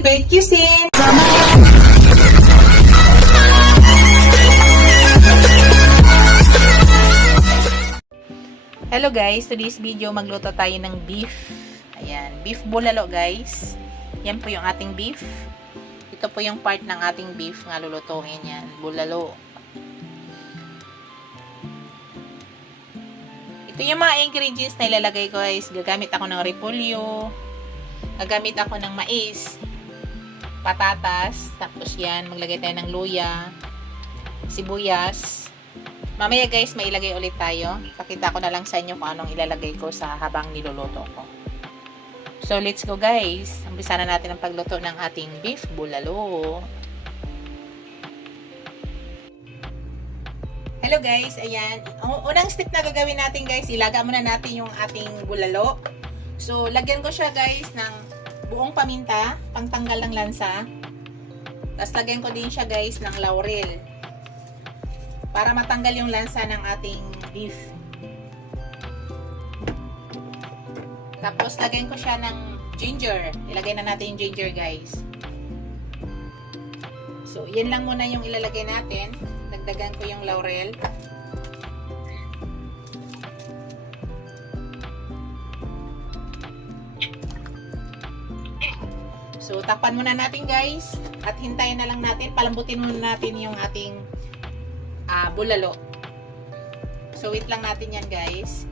Gilbert Cuisine. Hello guys, today's video magluto tayo ng beef. Ayan, beef bulalo guys. Yan po yung ating beef. Ito po yung part ng ating beef nga lulutuin yan, bulalo. Ito yung mga ingredients na ilalagay ko guys. Gagamit ako ng repolyo. Gagamit ako ng mais. Patatas. Tapos yan, maglagay tayo ng luya. Sibuyas. Mamaya guys, may ilagay ulit tayo. Pakita ko na lang sa inyo kung anong ilalagay ko sa habang niluluto ko. So, let's go guys. Umpisa na natin ang pagluto ng ating beef bulalo. Hello guys, ayan. Unang step na gagawin natin guys, ilaga muna natin yung ating bulalo. So, lagyan ko siya guys ng buong paminta, pangtanggal ng lansa. Tapos lagyan ko din siya guys ng laurel. Para matanggal yung lansa ng ating beef. Tapos lagyan ko siya ng ginger. Ilagay na natin yung ginger guys. So, yan lang muna yung ilalagay natin. Dagdagan ko yung laurel. So, takpan muna natin guys. At hintayin na lang natin. Palambutin muna natin yung ating bulalo. So, wait lang natin yan guys.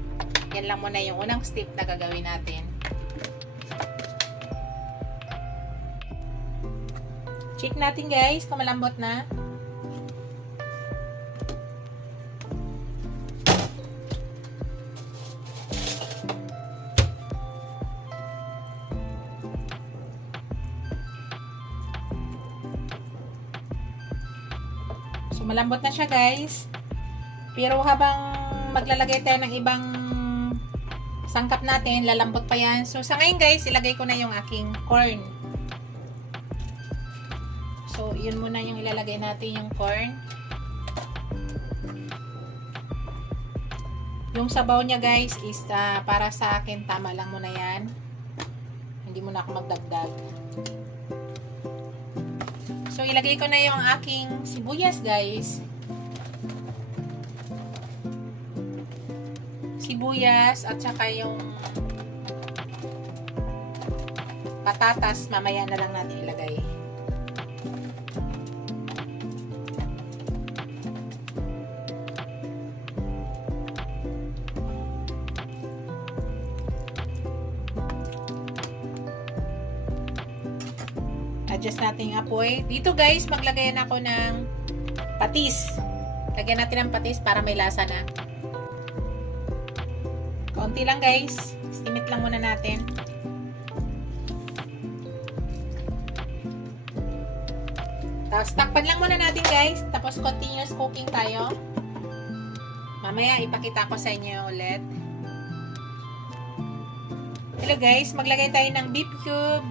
Yan lang muna yung unang step na gagawin natin. Check natin guys kung malambot na. So, malambot na siya guys. Pero habang maglalagay tayo ng ibang sangkap natin, lalambot pa yan. So, sa ngayon guys, ilagay ko na yung aking corn. So, yun muna yung ilalagay natin, yung corn. Yung sabaw niya guys is para sa akin, tama lang muna yan. Hindi muna ako magdagdag. So, ilagay ko na yung aking sibuyas, guys. Sibuyas at saka yung patatas, mamaya na lang natin ilagay. Adjust natin yung apoy. Dito guys, maglagay na ako ng patis. Lagyan natin ng patis para may lasa na. Kaunti lang guys. Stimit lang muna natin. Tapos takpan lang muna natin guys. Tapos continuous cooking tayo. Mamaya ipakita ko sa inyo ulit. Hello guys, maglagay tayo ng beef cube.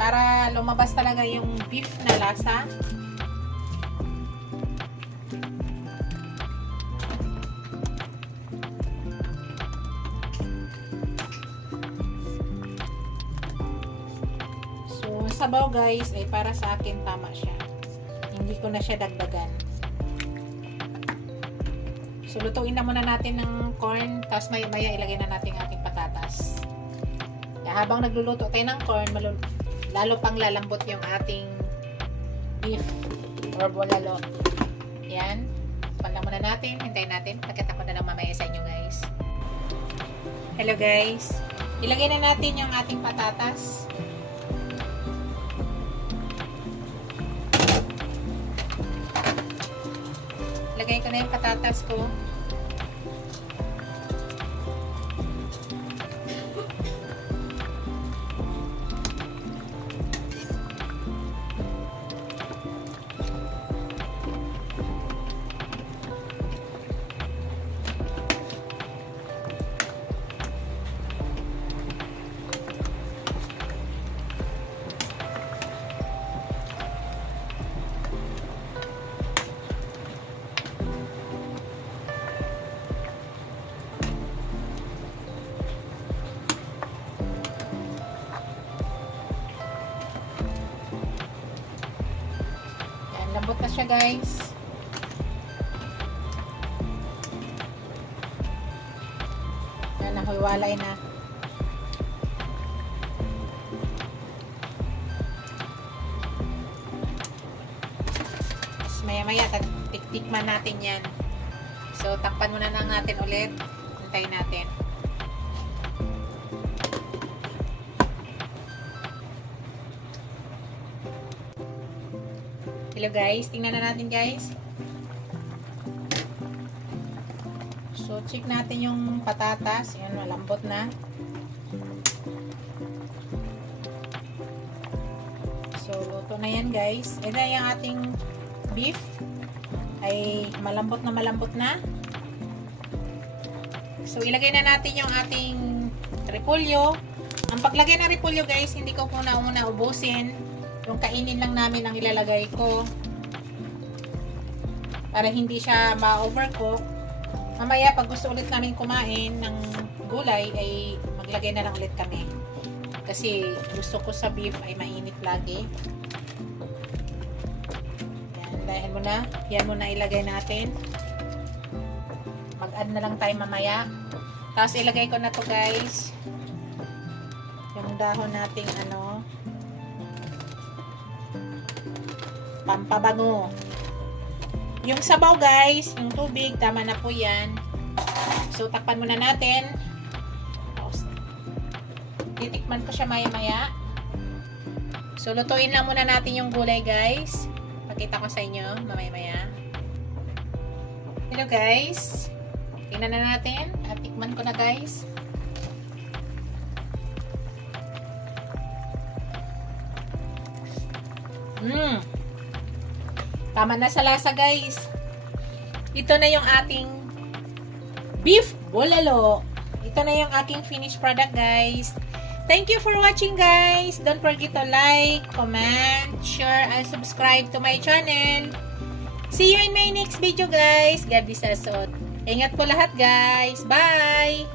Para lumabas talaga yung beef na lasa. So, sabaw guys ay para sa akin tama siya. Hindi ko na siya dagdagan. So, lutuin na muna natin ng corn. Tapos maya ilagay na natin ang ating patatas. Kaya habang nagluluto tayo ng corn, lalo pang lalambot yung ating beef or bulalo. Yan. Pala muna natin. Hintayin natin. Pakita ko na lang mamaya sa inyo guys. Hello guys. Ilagay na natin yung ating patatas. Lagay ko na yung patatas ko. siya, guys. Yan, nakuiwalay na. Tapos maya-maya, tiktikman natin yan. So, takpan muna lang natin ulit. Hintayin natin. Hello guys, tingnan na natin guys. So, check natin yung patatas. Yan, malambot na. So, luto na yan guys. Ito yung ating beef. Ay malambot na. So, ilagay na natin yung ating repolyo. Ang paglagay ng repolyo guys, hindi ko po na ubusin. Yung kainin lang namin ang ilalagay ko para hindi siya ma-overcook. Mamaya pag gusto ulit namin kumain ng gulay ay maglagay na lang ulit kami kasi gusto ko sa beef ay mainit lagi. Yan muna ilagay natin. Mag-add na lang tayo mamaya. Tapos ilagay ko na to guys yung dahon nating pampabango. Yung sabaw guys, yung tubig, tama na po yan. So, takpan muna natin. Tapos, titikman ko siya maya-maya. So, lutuin lang muna natin yung gulay guys. Pakita ko sa inyo mamaya-maya. Hello guys. Tingnan na natin. At tikman ko na guys. Tama na sa lasa guys. Ito na yung ating beef bulalo. Ito na yung aking finished product guys. Thank you for watching guys. Don't forget to like, comment, share, and subscribe to my channel. See you in my next video guys. God bless us all. Ingat po lahat guys. Bye!